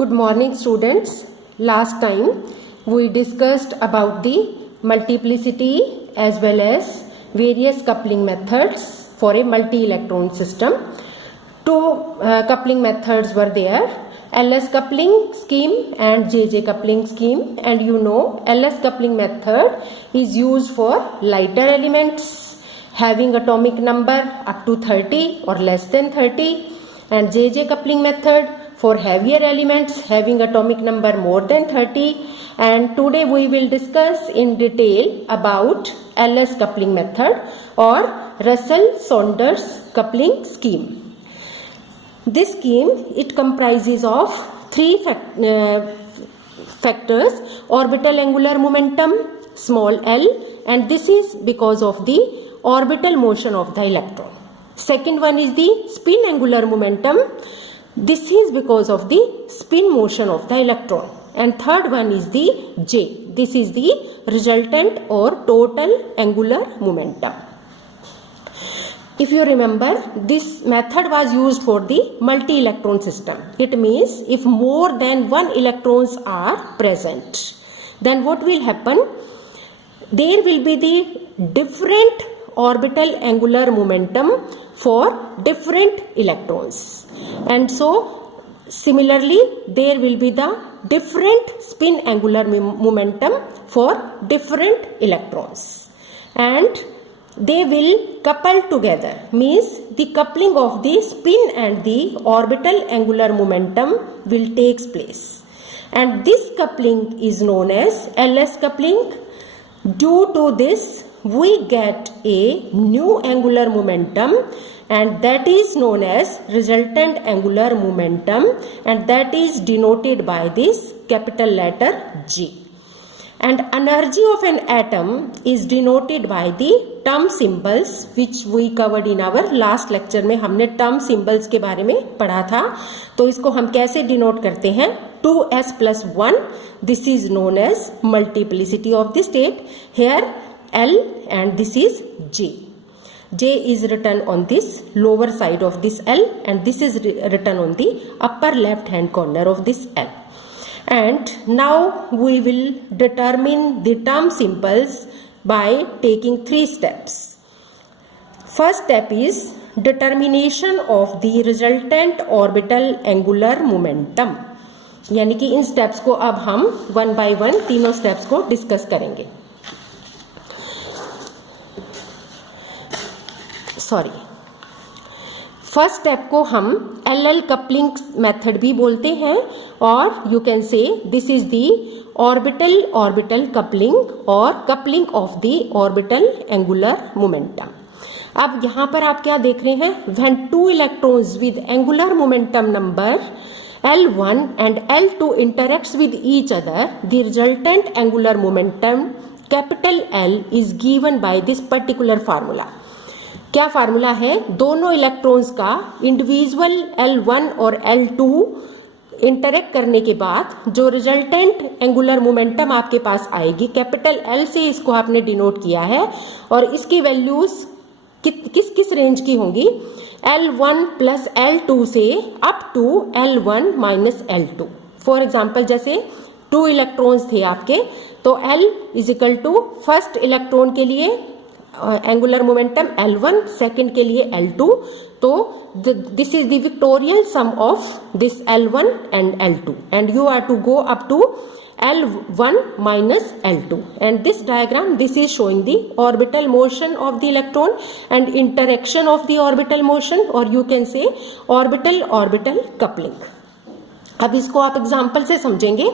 Good morning, students. Last time we discussed about the multiplicity as well as various coupling methods for a multi-electron system. Two coupling methods were there, LS coupling scheme and JJ coupling scheme, and you know LS coupling method is used for lighter elements having atomic number up to 30 or less than 30, and JJ coupling method for heavier elements having atomic number more than 30. And today we will discuss in detail about LS coupling method or Russell-Saunders coupling scheme. This scheme, it comprises of three factors: orbital angular momentum, small l, and this is because of the orbital motion of the electron. Second one is the spin angular momentum. This is because of the spin motion of the electron. And third one is the J. This is the resultant or total angular momentum. If you remember, this method was used for the multi-electron system. It means if more than one electrons are present, then what will happen? There will be the different orbital angular momentum for different electrons. And so similarly there will be the different spin angular momentum for different electrons, and they will couple together, means the coupling of the spin and the orbital angular momentum will take place, and this coupling is known as LS coupling. Due to this we get a new angular momentum, and that is known as resultant angular momentum, and that is denoted by this capital letter G. And energy of an atom is denoted by the term symbols, which we covered in our last lecture में हमने term symbols के बारे में पढ़ा था. तो इसको हम कैसे denote करते हैं? 2s plus 1. This is known as multiplicity of the state. Here L and this is J. J is written on this lower side of this L, and this is written on the upper left hand corner of this L. And now we will determine the term symbols by taking three steps. First step is determination of the resultant orbital angular momentum. यानी कि इन steps को अब हम one by one तीनों steps को discuss करेंगे. First step को हम LL कपलिंग मेथड भी बोलते हैं, और you can say this is the orbital orbital coupling और coupling of the orbital angular momentum. अब यहां पर आप क्या देख रहे हैं? When two electrons with angular momentum number L1 and L2 interacts with each other, the resultant angular momentum capital L is given by this particular formula. क्या formula है? दोनों इलेक्ट्रॉन्स का इंडिविजुअल L1 और L2 इंटरेक्ट करने के बाद जो resultant angular momentum आपके पास आएगी, कैपिटल L से इसको आपने डिनोट किया है, और इसकी वैल्यूज किस किस रेंज की होंगी? L1 प्लस L2 से up to L1 minus L2. For example जैसे 2 इलेक्ट्रॉन्स थे आपके, तो L is equal to first electron के लिए एंगुलर मोमेंटम L1, सेकंड के लिए L2. तो this is the vectorial sum of this L1 and L2, and you are to go up to L1 minus L2, and this diagram, this is showing the orbital motion of the electron and interaction of the orbital motion, or you can say orbital orbital coupling. अब इसको आप example से समझेंगे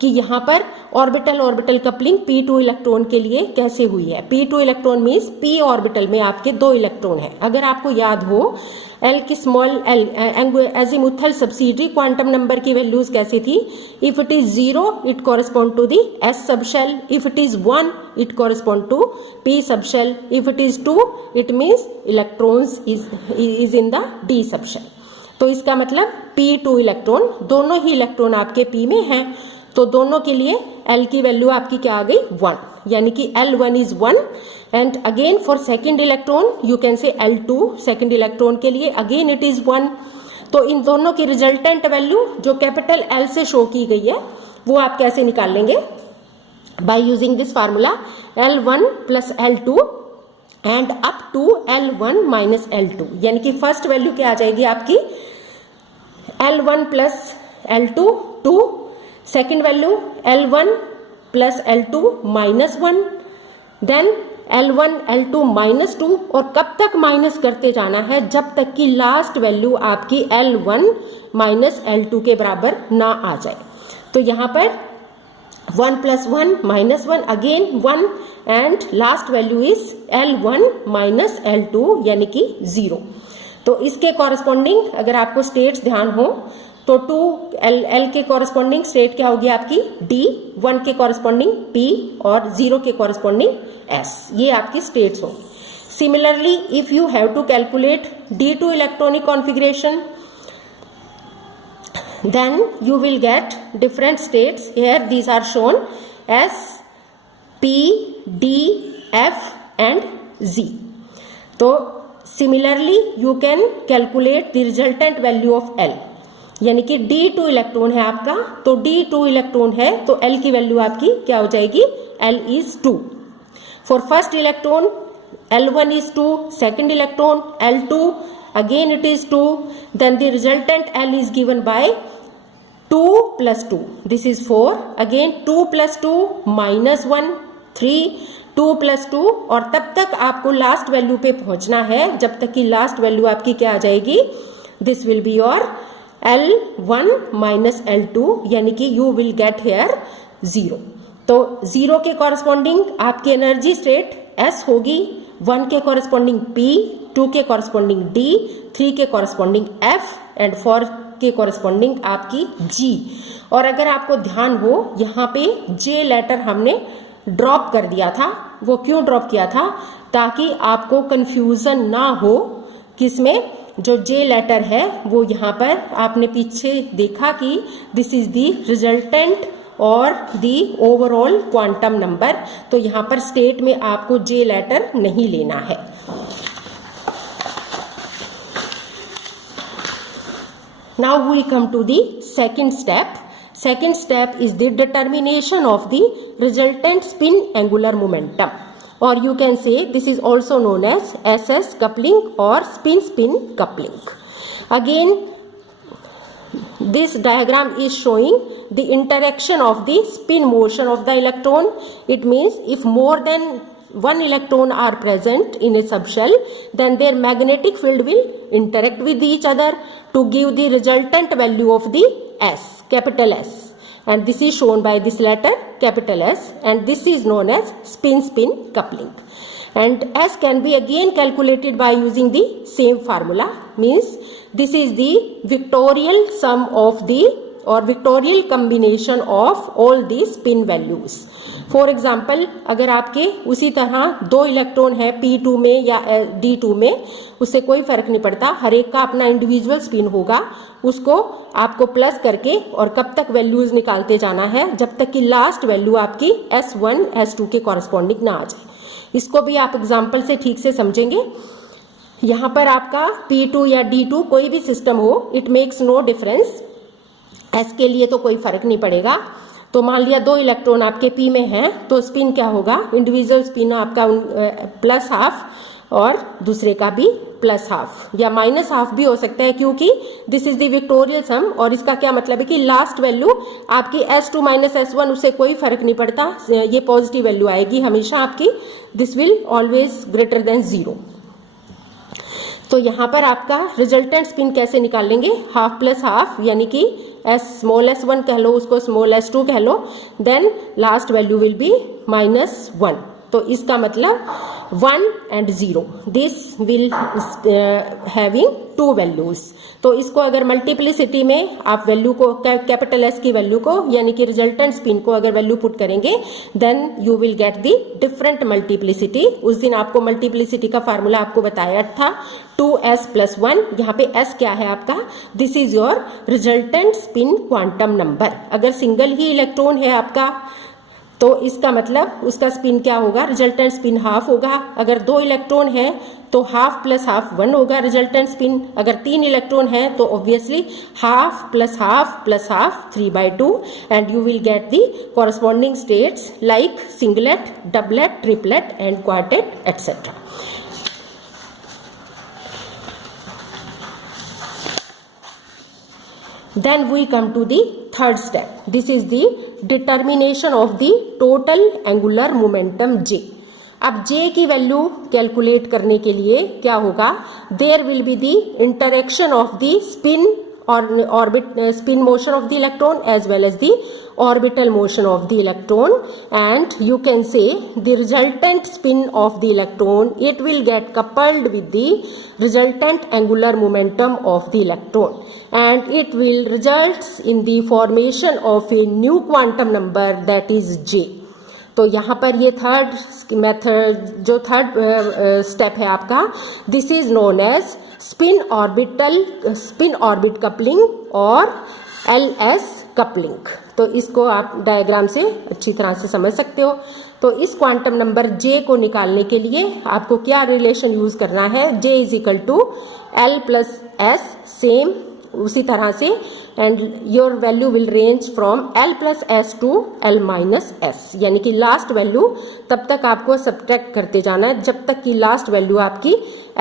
कि यहाँ पर orbital orbital coupling P2 electron के लिए कैसे हुई है. P2 electron means P orbital में आपके 2 इलेक्ट्रॉन है. अगर आपको याद हो L की small L azimuthal subsidiary quantum number की वैल्यूज कैसी थी? If it is 0 it correspond to the S subshell, if it is 1 it correspond to P subshell, if it is 2 it means electrons is in the D subshell. तो इसका मतलब P2 electron, दोनों ही electron आपके P में हैं, तो दोनों के लिए L की वैल्यू आपकी क्या आ गई? 1. यानी कि L1 is 1, and again for second electron you can से L2, सेकेंड इलेक्ट्रॉन के लिए अगेन इट इज 1. तो इन दोनों की रिजल्टेंट वैल्यू जो कैपिटल L से शो की गई है वो आप कैसे निकाल लेंगे? By using this formula L1 plus L2 and up to L1 minus L2, यानी कि फर्स्ट वैल्यू क्या आ जाएगी आपकी L1 plus L2 2, second value L1 plus L2 minus 1, then L1 L2 minus 2, और कब तक माइनस करते जाना है? जब तक कि लास्ट वैल्यू आपकी L1 माइनस L2 के बराबर ना आ जाए। तो यहाँ पर 1 plus 1 minus 1, again 1, and last value is L1 minus L2 यानी कि 0। तो इसके कॉरस्पॉन्डिंग अगर आपको स्टेट्स ध्यान हो तो 2L के कॉरस्पॉन्डिंग स्टेट क्या होगी आपकी D, 1 के कॉरस्पॉन्डिंग P और 0 के कॉरस्पॉन्डिंग S, ये आपकी स्टेट्स होंगी। Similarly if you have to calculate D2 electronic configuration, then you will get different states. Here these are shown S, P, D, F and Z. तो similarly you can calculate the resultant value of L, यानी कि D2 electron है आपका, तो D2 electron है तो L की value आपकी क्या हो जाएगी? L is 2. For first electron L1 is 2, second electron L2 again it is 2, then the resultant L is given by 2 plus 2, this is 4, again 2 plus 2 minus 1 3, 2 plus 2, और तब तक आपको लास्ट वैल्यू पे पहुंचना है जब तक कि लास्ट वैल्यू आपकी क्या आ जाएगी? This will be your L1 minus L2, यानी कि यू विल गेट हेयर 0। तो 0 के कॉरस्पॉन्डिंग आपकी एनर्जी स्टेट S होगी, 1 के कॉरस्पॉन्डिंग P, 2 के कॉरस्पॉन्डिंग D, 3 के कॉरस्पॉन्डिंग F एंड 4 के कॉरस्पॉन्डिंग आपकी G। और अगर आपको ध्यान हो यहाँ पे J लेटर हमने ड्रॉप कर दिया था, वो क्यों ड्रॉप किया था? ताकि आपको कंफ्यूजन ना हो किसमें, जो J लेटर है वो यहाँ पर आपने पीछे देखा कि दिस इज द रिजल्टेंट और दी ओवरऑल क्वांटम नंबर, तो यहाँ पर स्टेट में आपको J लेटर नहीं लेना है। Now we come to the second step. Second step is the determination of the resultant spin angular momentum, or you can say this is also known as SS coupling or spin-spin coupling. Again, this diagram is showing the interaction of the spin motion of the electron. It means if more than one electron are present in a subshell, then their magnetic field will interact with each other to give the resultant value of the S, capital S, and this is shown by this letter capital S, and this is known as spin-spin coupling. And S can be again calculated by using the same formula, means this is the vectorial sum of the और विक्टोरियल combination of all the spin values. For example अगर आपके उसी तरह 2 electron है P2 में या D2 में, उससे कोई फर्क नहीं पड़ता, हर एक का अपना इंडिविजुअल स्पिन होगा, उसको आपको प्लस करके और कब तक वैल्यूज निकालते जाना है जब तक कि लास्ट वैल्यू आपकी S1 S2 के कॉरस्पॉन्डिंग ना आ जाए। इसको भी आप एग्जाम्पल से ठीक से समझेंगे। यहाँ पर आपका P2 या D2 कोई भी सिस्टम हो, it makes no difference, S के लिए तो कोई फर्क नहीं पड़ेगा। तो मान लिया 2 इलेक्ट्रॉन आपके P में हैं, तो स्पिन क्या होगा? इंडिविजुअल स्पिन आपका प्लस हाफ और दूसरे का भी प्लस हाफ या माइनस हाफ भी हो सकता है, क्योंकि दिस इज द विक्टोरियल सम। और इसका क्या मतलब है कि लास्ट वैल्यू आपकी S2 माइनस S1 उससे कोई फर्क नहीं पड़ता, ये पॉजिटिव वैल्यू आएगी हमेशा आपकी, this will always greater than 0। तो यहाँ पर आपका रिजल्टेंट स्पिन कैसे निकाल लेंगे? हाफ प्लस हाफ, यानी कि स्मॉल s1 कह लो, उसको स्मॉल s2 कह लो, then last value will be -1। तो इसका मतलब 1 and 0, this will having 2 values. तो इसको अगर मल्टीप्लिसिटी में आप वैल्यू को कैपिटल S की वैल्यू को यानी कि रिजल्टेंट स्पिन को अगर वैल्यू पुट करेंगे, then you will get the different multiplicity. उस दिन आपको मल्टीप्लिसिटी का फार्मूला आपको बताया था 2s + 1। यहाँ पे S क्या है आपका? This is your resultant spin quantum number. अगर सिंगल ही इलेक्ट्रॉन है आपका तो इसका मतलब उसका स्पिन क्या होगा, रिजल्टेंट स्पिन हाफ होगा। अगर 2 इलेक्ट्रॉन है तो हाफ प्लस हाफ 1 होगा रिजल्टेंट स्पिन। अगर 3 इलेक्ट्रॉन है तो obviously half plus half 3/2 and you will get the corresponding states like singlet, doublet, triplet and quartet etcetera. Then we come to the third step. This is the determination of the total angular momentum J. अब J की value calculate करने के लिए क्या होगा, there will be the interaction of the spin और orbit spin motion of the electron as well as the orbital motion of the electron, and you can say the resultant spin of the electron, it will get coupled with the resultant angular momentum of the electron and it will results in the formation of a new quantum number that is J. तो यहाँ पर ये third method जो third step है आपका, this is known as spin orbit coupling और LS coupling. तो इसको आप डायग्राम से अच्छी तरह से समझ सकते हो। तो इस क्वांटम नंबर J को निकालने के लिए आपको क्या रिलेशन यूज करना है, J is equal to L+S, same उसी तरह से, and your value will range from L+S to L-S, यानी कि लास्ट वैल्यू तब तक आपको सब्ट्रैक्ट करते जाना है जब तक कि लास्ट वैल्यू आपकी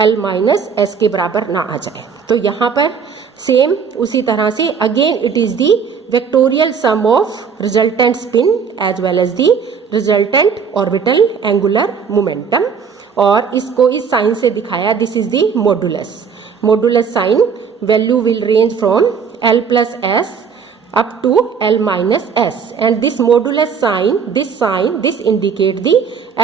L-S के बराबर ना आ जाए। तो यहाँ पर सेम उसी तरह से again it is the vectorial sum of resultant spin as well as the resultant orbital angular momentum, और इसको इस साइन से दिखाया, this is the modulus sign, value will range from L+S up to L-S, and this modulus sign, this indicate the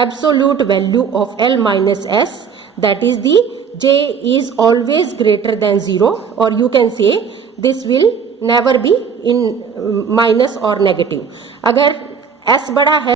absolute value of L-S, that is the J is always greater than 0, or you can say this will never be in minus or negative. अगर S बड़ा है